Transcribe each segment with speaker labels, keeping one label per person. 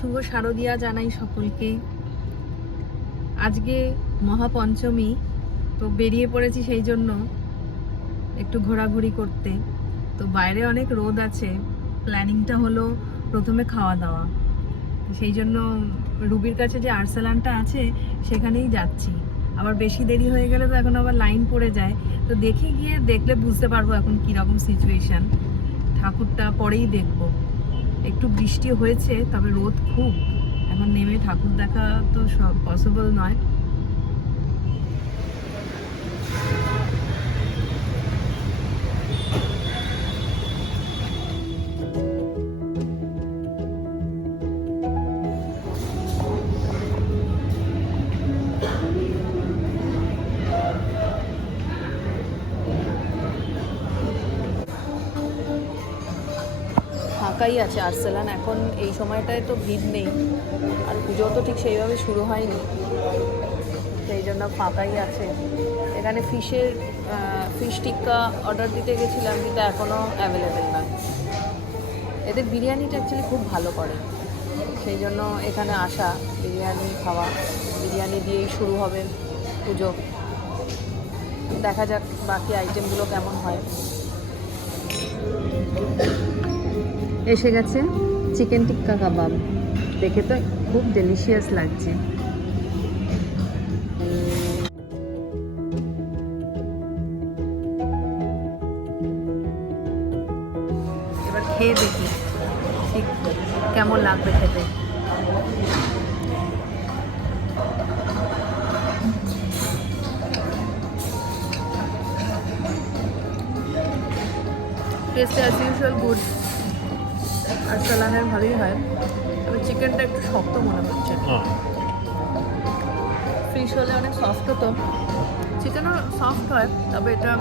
Speaker 1: শুভ শারদিয়া জানাই সকলকে। আজকে মহাপঞ্চমী, তো বেরিয়ে পড়েছি সেই জন্য একটু ঘোরাঘুরি করতে। তো বাইরে অনেক রোদ আছে, প্ল্যানিংটা হলো প্রথমে খাওয়া দাওয়া। সেই জন্য রুবির কাছে যে আর্সালানটা আছে, সেখানেই যাচ্ছি। আবার বেশি দেরি হয়ে গেলে তো এখন আবার লাইন পড়ে যায়। তো দেখে গিয়ে দেখলে বুঝতে পারব এখন কীরকম সিচুয়েশান ঠাকুরটা পরেই দেখব। একটু বৃষ্টি হয়েছে তবে রোদ খুব। এখন নেমে ঠাকুর দেখা তো সব পসিবল নয়। ফাঁকাই আছে, আর্সেলান। এখন এই সময়টায় তো ভিড় নেই। আর পুজো তো ঠিক সেইভাবে শুরু হয়নি। সেই জন্য ফাঁকাই আছে। এখানে ফিশের ফিশ টিক্কা অর্ডার দিতে গেছিলাম, কিন্তু এখনও অ্যাভেলেবেল নয়। এদের বিরিয়ানিটা অ্যাকচুয়ালি খুব ভালো করে। সেই জন্য এখানে আসা, বিরিয়ানি খাওয়া। বিরিয়ানি দিয়েই শুরু হবে পুজো। দেখা যাক বাকি আইটেমগুলো কেমন হয়। এসে গেছে চিকেন টিক্কা কাবাব। দেখে তো খুব ডেলিশিয়াস লাগছে। এবার খেয়ে দেখি ঠিক কেমন লাগবে খেতে। টেস্ট অ্যাজ ইউজুয়াল গুড আর সালানের ভালোই হয়। তবে চিকেনটা একটু শক্ত মনে হচ্ছে। ফিশ হলে অনেক সফট হতো। চিকেনও সফট হয় তবে এটা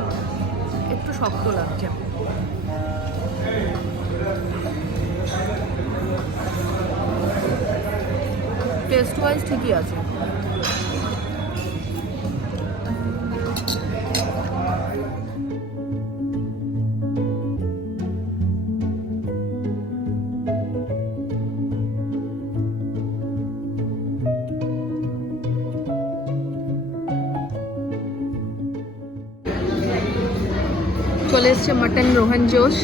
Speaker 1: একটু শক্ত লাগছে। টেস্ট ওয়াইজ ঠিকই আছে। চলে এসছে মাটন রোহান জোশ,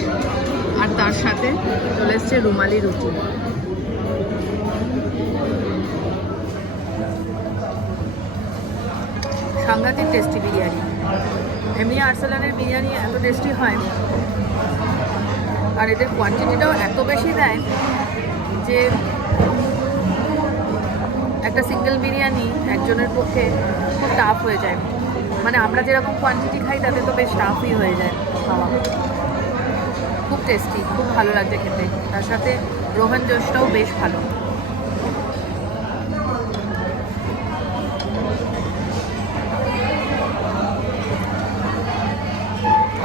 Speaker 1: আর তার সাথে চলে এসছে রুমালি রুটি। সাংঘাতিক টেস্টি বিরিয়ানি। এমনি আরসালানের বিরিয়ানি এত টেস্টি হয়, আর এদের কোয়ান্টিটিটাও এত বেশি দেয় যে একটা সিঙ্গেল বিরিয়ানি একজনের পক্ষে খুব টাফ হয়ে যায়। মানে আমরা যেরকম কোয়ান্টিটি খাই, তাতে তো বেশ টাফই হয়ে যায় খাওয়া। খুব টেস্টি খুব ভালো লাগছে খেতে। তার সাথে রোহান জোশটাও বেশ ভালো।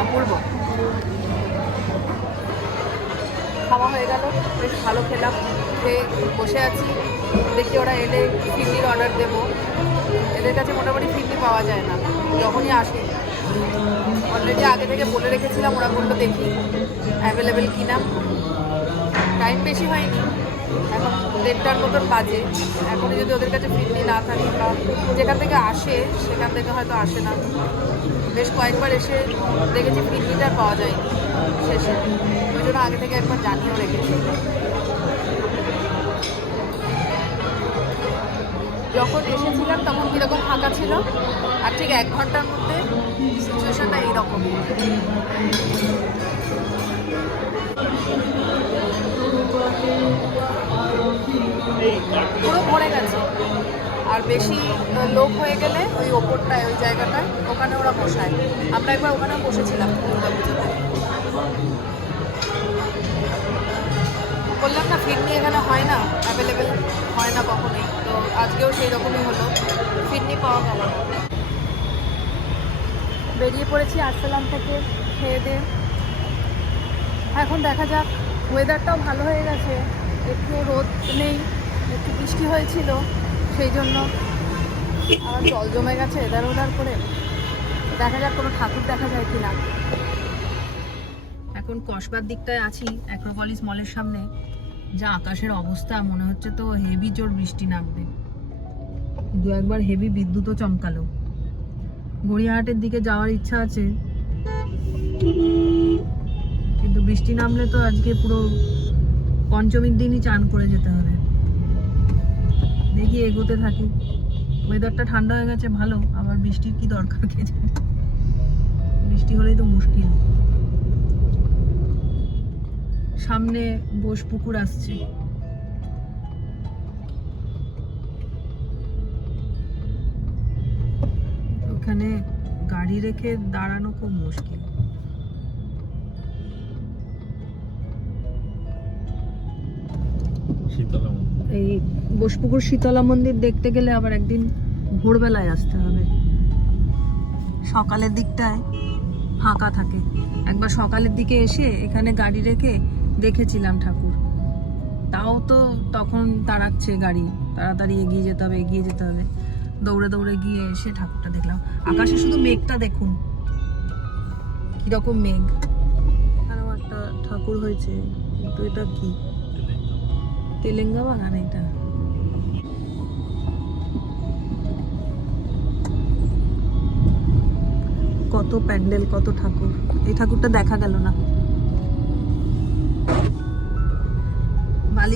Speaker 1: অপূর্ব। খাওয়া হয়ে গেল, বেশ ভালো খেলাম। খেয়ে বসে আছি। দেখি ওরা এলে ফিরনির অর্ডার দেবো। এদের কাছে মোটামুটি ফিরনি পাওয়া যায় না। যখনই আসে অলরেডি আগে থেকে বলে রেখেছিলাম, ওরা বলল দেখি অ্যাভেলেবেল কিনা। টাইম বেশি হয়নি, এখন দেড়টার মতন বাজে। এখনই যদি ওদের কাছে ফিরনি না থাকে বা যেখান থেকে আসে, সেখান থেকে হয়তো আসে না। বেশ কয়েকবার এসে দেখেছি ফিরনিটা পাওয়া যায়নি শেষে। ওই জন্য আগে থেকে একবার জানিয়েও রেখেছি। যখন এসেছিলাম তখন কীরকম ফাঁকা ছিল? আর ঠিক এক ঘণ্টার মধ্যে সিচুয়েশনটা এইরকম। পুরো ভরে গেছে। আর বেশি লোক হয়ে গেলে ওই ওপরটায়, ওই জায়গাটায়, ওখানে ওরা বসায়। আমরা একবার ওখানেও বসেছিলাম বললাম না ফিরনি এখানে হয় না অ্যাভেলেবেল হয় না কখনোই। তো আজকেও সেই রকমই হলো ফিরনি পাওয়া গেল বেরিয়ে পড়েছি আর্সালাম থেকে, খেয়ে দিয়ে এখন দেখা যাক ওয়েদারটাও ভালো হয়ে গেছে, একটু রোদ নেই, একটু বৃষ্টি হয়েছিল, সেই জন্য আবার জল জমে গেছে এদার ওদার করে। দেখা যাক কোনো ঠাকুর দেখা যায় কিনা। এখন কসবার দিকটায় আছি অ্যাক্রোপলিস মলের সামনে। যা আকাশের অবস্থা, মনে হচ্ছে তো হেভি জোর বৃষ্টি নামবে। দু একবার হেভি বিদ্যুৎও চমকালো। গড়িয়াহাটের দিকে যাওয়ার ইচ্ছা আছে। কিন্তু বৃষ্টি নামলে তো আজকে পুরো পঞ্চমীর দিনই চান করে যেতে হবে। দেখি এগোতে থাকি। ওয়েদারটা ঠান্ডা হয়ে গেছে, ভালো। আবার বৃষ্টির কি দরকার বৃষ্টি হলেই তো মুশকিল। সামনে বোস পুকুর আসছে। ওখানে গাড়ি রেখে দাঁড়ানো খুব মুশকিল। এই বোসপুকুর শীতলা মন্দির দেখতে গেলে আবার একদিন ভোরবেলায় আসতে হবে। সকালের দিকটায় ফাঁকা থাকে। একবার সকালের দিকে এসে এখানে গাড়ি রেখে দেখেছিলাম ঠাকুর। তাও তো তখন তাড়াচ্ছে গাড়ি। তাড়াতাড়ি এগিয়ে যেতে হবে, এগিয়ে যেতে হবে। দৌড়ে দৌড়ে গিয়ে এসে ঠাকুরটা দেখলাম। আকাশে শুধু মেঘটা দেখুন। কীরকম মেঘ। এখানেও একটা ঠাকুর হয়েছে। কিন্তু এটা কি? তেলেঙ্গা বাগান এটা? কত প্যান্ডেল, কত ঠাকুর। এই ঠাকুরটা দেখা গেল না।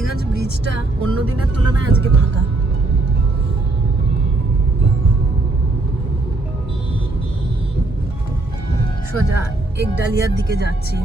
Speaker 1: বালিগঞ্জ ব্রিজটা অন্য দিনের তুলনায় আজকে ফাঁকা। সোজা এক ডালিয়ার দিকে যাচ্ছি।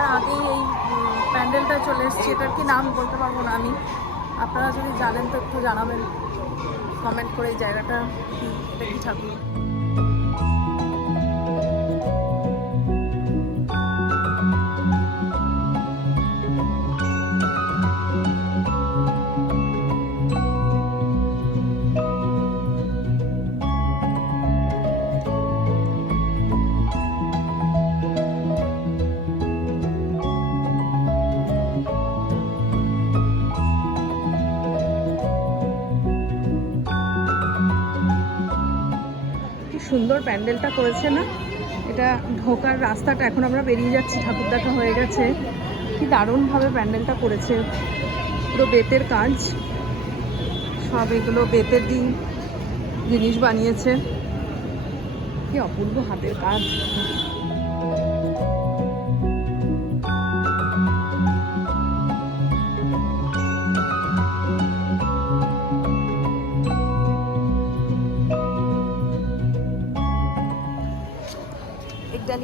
Speaker 1: ঢোকার আগেই এই প্যান্ডেলটা চলে এসছে। এটার কি নাম বলতে পারব না আমি। আপনারা যদি জানেন তো একটু জানাবেন। কমেন্ট করে এই জায়গাটা কি এটা কি ঠাকুর? প্যান্ডেলটা করেছে না, এটা ঢোকার রাস্তাটা এখন আমরা বেরিয়ে যাচ্ছি, ঠাকুর দেখা হয়ে গেছে। কি দারুণভাবে প্যান্ডেলটা করেছে। পুরো বেতের কাজ। সব এগুলো বেতের দিন জিনিস বানিয়েছে। কি অপূর্ব হাতের কাজ।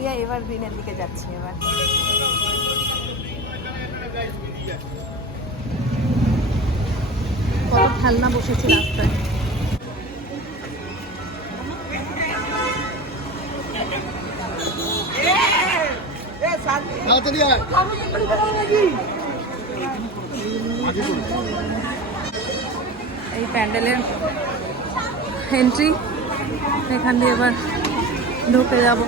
Speaker 1: একডালিয়া এভার গ্রিনের দিকে যাচ্ছি এবার। কত খেলনা বসেছে রাস্তায়। এই প্যান্ডেলের এন্ট্রি এখান দিয়ে এবার ঢুকে যাব।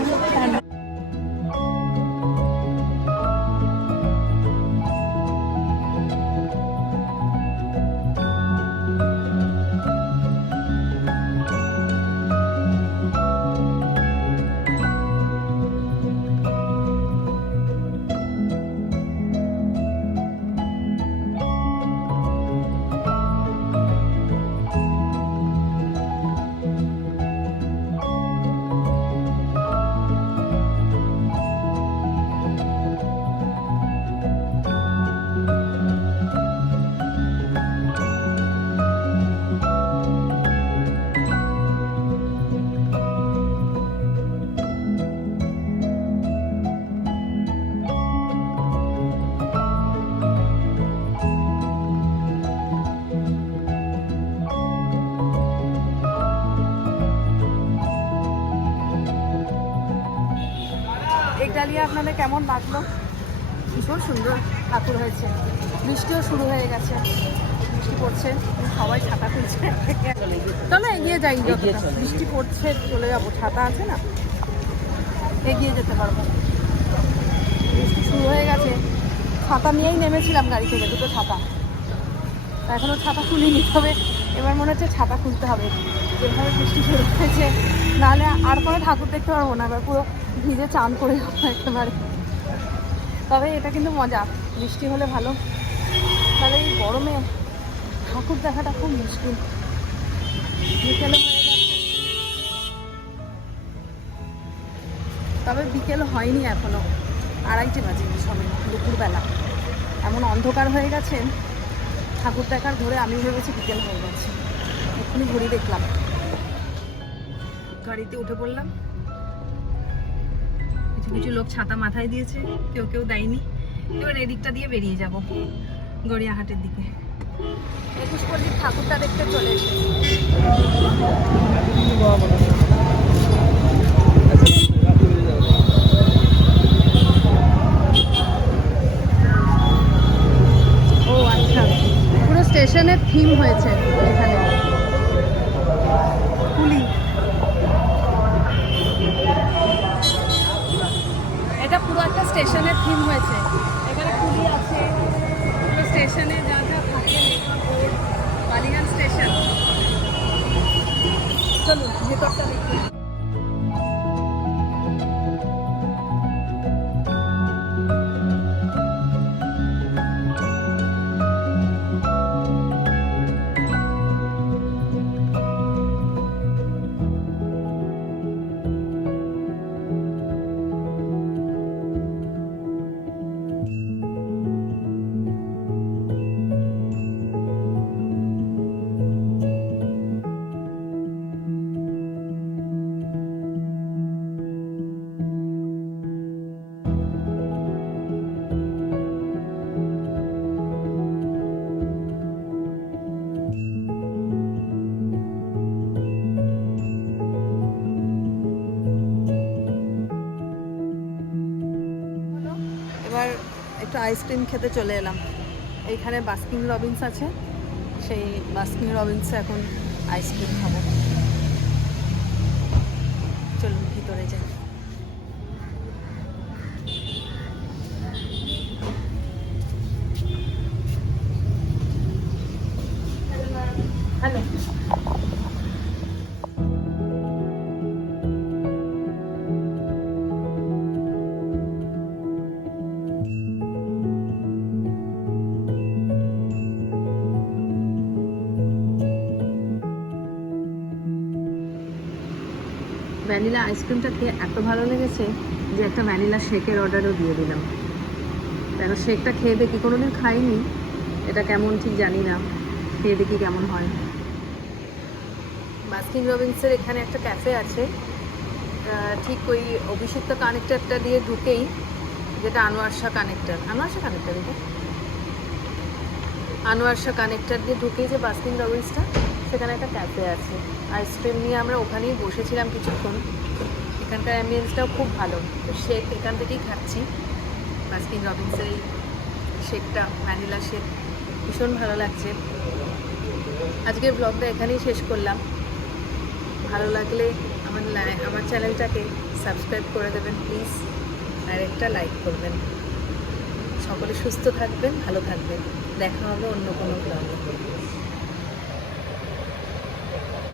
Speaker 1: একডালিয়া আপনাদের কেমন লাগল? ভীষণ সুন্দর ঠাকুর হয়েছে। বৃষ্টিও শুরু হয়ে গেছে। বৃষ্টি পড়ছে। সবাই ছাতা খুলছে চলো এগিয়ে যাই বৃষ্টি পড়ছে চলে যাব। ছাতা আছে না? এগিয়ে যেতে পারব। বৃষ্টি শুরু হয়ে গেছে। ছাতা নিয়েই নেমেছিলাম গাড়ি থেকে দুটো ছাতা। তা এখনও ছাতা খুলিনি তবে এবার মনে হচ্ছে ছাতা খুলতে হবে। যেভাবে বৃষ্টি শুরু হয়েছে, নাহলে আর কোনো ঠাকুর দেখতে পারব না, এবার পুরো ভিজে চান করে যাব একেবারে। তবে এটা কিন্তু মজা, বৃষ্টি হলে ভালো। তাহলে এই গরমে ঠাকুর দেখাটা খুব মুশকিল। বিকেলে হয়ে যাচ্ছে তবে বিকেল হয়নি এখনও, আড়াইটে বাজে সময়, দুপুরবেলা। এমন অন্ধকার হয়ে গেছে, ঠাকুর দেখার ঘুরে আমি ভেবেছি বিকেল হয়ে গেছে। এক্ষুনি ঘুরি দেখলাম। গাড়িতে উঠে পড়লাম। কিছু কিছু লোক ছাতা মাথায় দিয়েছে, কেউ কেউ দেয়নি। এবার এদিকটা দিয়ে বেরিয়ে যাব, গড়িয়াহাটের দিকে। একুশ পল্লীর ঠাকুরটা দেখতে চলে ও আচ্ছা পুরো স্টেশনের থিম হয়েছে এখানে কুলি এটা পুরো একটা স্টেশনের থিম হয়েছে। এখানে কুলি আছে স্টেশনে যা যা থাকে বালিগান স্টেশন। চলুন, ভেতরটা দেখি। একটু আইসক্রিম খেতে চলে এলাম। এইখানে বাস্কিং রবিন্স আছে। সেই বাস্কিং রবিন্সে এখন আইসক্রিম খাব। চলুন ভিতরে যাই। ভ্যানিলা আইসক্রিমটা খেয়ে এত ভালো লেগেছে যে একটা ভ্যানিলা শেকের অর্ডারও দিয়ে দিলাম। কেন শেকটা খেয়ে দেখি কোনোদিন খাইনি, এটা কেমন ঠিক জানি না, খেয়ে দেখি কেমন হয়। বাস্কিন রবিন্সের এখানে একটা ক্যাফে আছে ঠিক ওই অভিষিক্ত কানেক্টারটা দিয়ে ঢুকেই যেটা আনোয়ার শাহ কানেক্টার। আনোয়ার শাহ কানেক্টার এটা? আনোয়ার শাহ কানেক্টার দিয়ে ঢুকেই যে বাস্কিন রবিন্সটা? সেখানে একটা ক্যাফে আছে। আইসক্রিম নিয়ে আমরা ওখানেই বসেছিলাম কিছুক্ষণ। এখানকার অ্যাম্বিয়েন্সটাও খুব ভালো। তো শেক এখান থেকেই খাচ্ছি। বাস্কিন রবিন্সের এই শেকটা ভ্যানিলা শেক। ভীষণ ভালো লাগছে। আজকের ব্লগটা এখানেই শেষ করলাম। ভালো লাগলে আমার আমার চ্যানেলটাকে সাবস্ক্রাইব করে দেবেন প্লিজ আর একটা লাইক করবেন। সকলে সুস্থ থাকবেন, ভালো থাকবেন। দেখা হবে অন্য কোনো ব্লগে